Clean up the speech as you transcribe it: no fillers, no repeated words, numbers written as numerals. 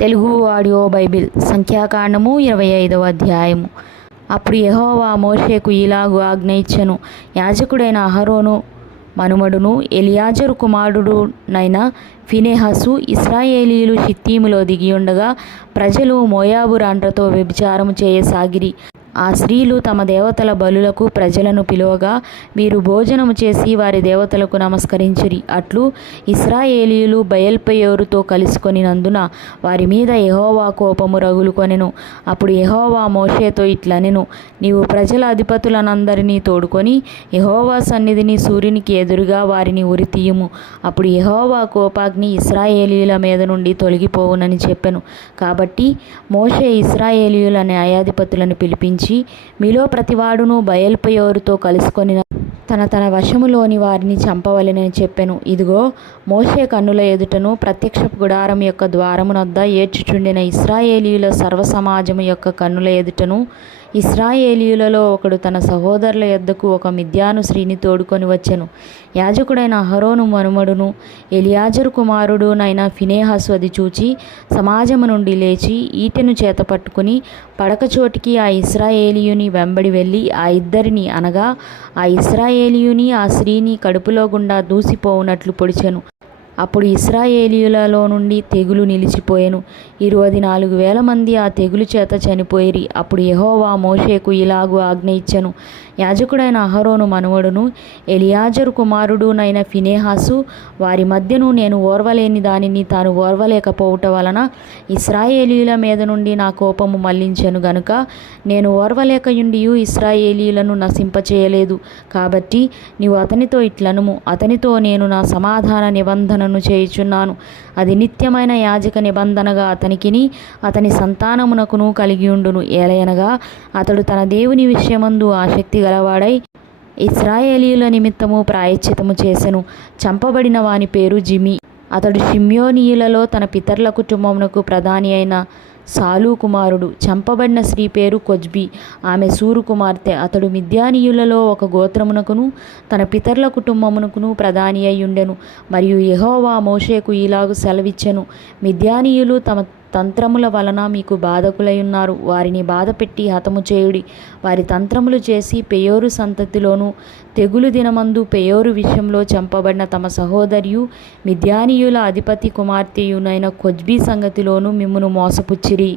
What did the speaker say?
Telugu audio Bible సంఖ్యాకాండము 25వ అధ్యాయము. అప్పుడు యెహోవా మోషేకు ఇలాగు ఆజ్ఞ ఇచ్చెను. యాజకుడైన అహరోను మనుమడును ఎలియాజరు కుమారుడునైన ఫినెహాసు ఇశ్రాయేలీయులు షిత్తీములో దిగియుండగా ప్రజలు మోయాబు రాండ్రతో వ్యభిచారము చేయసాగిరి. ఆ స్త్రీలు తమ దేవతల బలులకు ప్రజలను పిలువగా వీరు భోజనము చేసి వారి దేవతలకు నమస్కరించిరి. అట్లు ఇశ్రాయేలీయులు బయల్పెయోరుతో కలుసుకొనినందున వారి మీద యెహోవా కోపము రగులుకొనెను. అప్పుడు యెహోవా మోషేతో ఇట్లనెను, నీవు ప్రజల అధిపతులనందరినీ తోడుకొని యెహోవా సన్నిధిని సూర్యునికి ఎదురుగా వారిని ఉరితీయుము. అప్పుడు యెహోవా కోపాగ్ని ఇశ్రాయేలీయుల మీద నుండి తొలగిపోవునని చెప్పెను. కాబట్టి మోషే ఇశ్రాయేలీయుల న్యాయాధిపతులను పిలిపించి, మీలో ప్రతివాడును బయల్పెయోరుతో కలుసుకొని తన వశములోని వారిని చంపవలెనని చెప్పెను. ఇదిగో, మోషే కన్నుల ఎదుటను ప్రత్యక్షపు గుడారం యొక్క ద్వారమునొద్ద ఏడ్చుచుండిన ఇశ్రాయేలీయుల సర్వసమాజము యొక్క కన్నుల ఎదుటను ఇశ్రాయేలీయులలో ఒకడు తన సహోదరుల యొద్దకు ఒక మిద్యాను స్త్రీని తోడుకొని వచ్చెను. యాజకుడైన అహరోను మనుమడును ఎలియాజరు కుమారుడునైన ఫినెహాసు అది చూచి సమాజము నుండి లేచి ఈటెను చేత పట్టుకుని పడకచోటికి ఆ ఇశ్రాయేలీయుని వెంబడి వెళ్ళి ఆ ఇద్దరిని అనగా ఆ ఇశ్రాయేలీయుని ఆ స్త్రీని కడుపులో గుండా దూసిపోవునట్లు పొడిచెను. అప్పుడు ఇశ్రాయేలీయులలో నుండి తెగులు నిలిచిపోయెను. 24,000 మంది ఆ తెగులు చేత చనిపోయిరి. అప్పుడు యెహోవా మోషేకు ఇలాగు ఆజ్ఞ ఇచ్చెను. యాజకుడైన అహరోను మనుమడును ఎలియాజరు కుమారుడునైన ఫినెహాసు వారి మధ్యను నేను ఓర్వలేని దానిని తాను ఓర్వలేకపోవుట వలన ఇశ్రాయేలీయుల మీద నుండి నా కోపము మళ్లించెను గనుక నేను ఓర్వలేకయుండియు ఇశ్రాయేలీయులను నశింపచేయలేదు. కాబట్టి నీవు అతనితో ఇట్లనుము, అతనితో నేను నా సమాధాన నిబంధనను చేయుచున్నాను. అది నిత్యమైన యాజక నిబంధనగా అతనికిని అతని సంతానమునకును కలిగియుండును. ఏలయనగా అతడు తన దేవుని విషయమందు ఆసక్తి గలవాడై ఇశ్రాయేలీయుల నిమిత్తము ప్రాయశ్చిత్తము చేసెను. చంపబడిన వాని పేరు జిమి. అతడు షిమ్యోనీయులలో తన పితరుల కుటుంబమునకు ప్రధాని అయిన సాలు కుమారుడు. చంపబడిన స్త్రీ పేరు కొజ్బి, ఆమె సూరు కుమార్తె. అతడు మిద్యానీయులలో ఒక గోత్రమునకును తన పితరుల కుటుంబమునకును ప్రధాని అయి ఉండెను. మరియు యెహోవా మోషేకు ఇలాగు సెలవిచ్చెను, మిద్యానీయులు తమ తంత్రముల వలన మీకు బాధకులై ఉన్నారు. వారిని బాధపెట్టి హతము చేయుడి. వారి తంత్రములు చేసి పెయోరు సంతతిలోను తెగులు దినమందు పెయోరు విషయంలో చంపబడిన తమ సహోదరియు మిద్యానీయుల అధిపతి కుమార్తెయునైన కొజ్బీ సంగతిలోను మిమ్మును మోసపుచ్చిరి.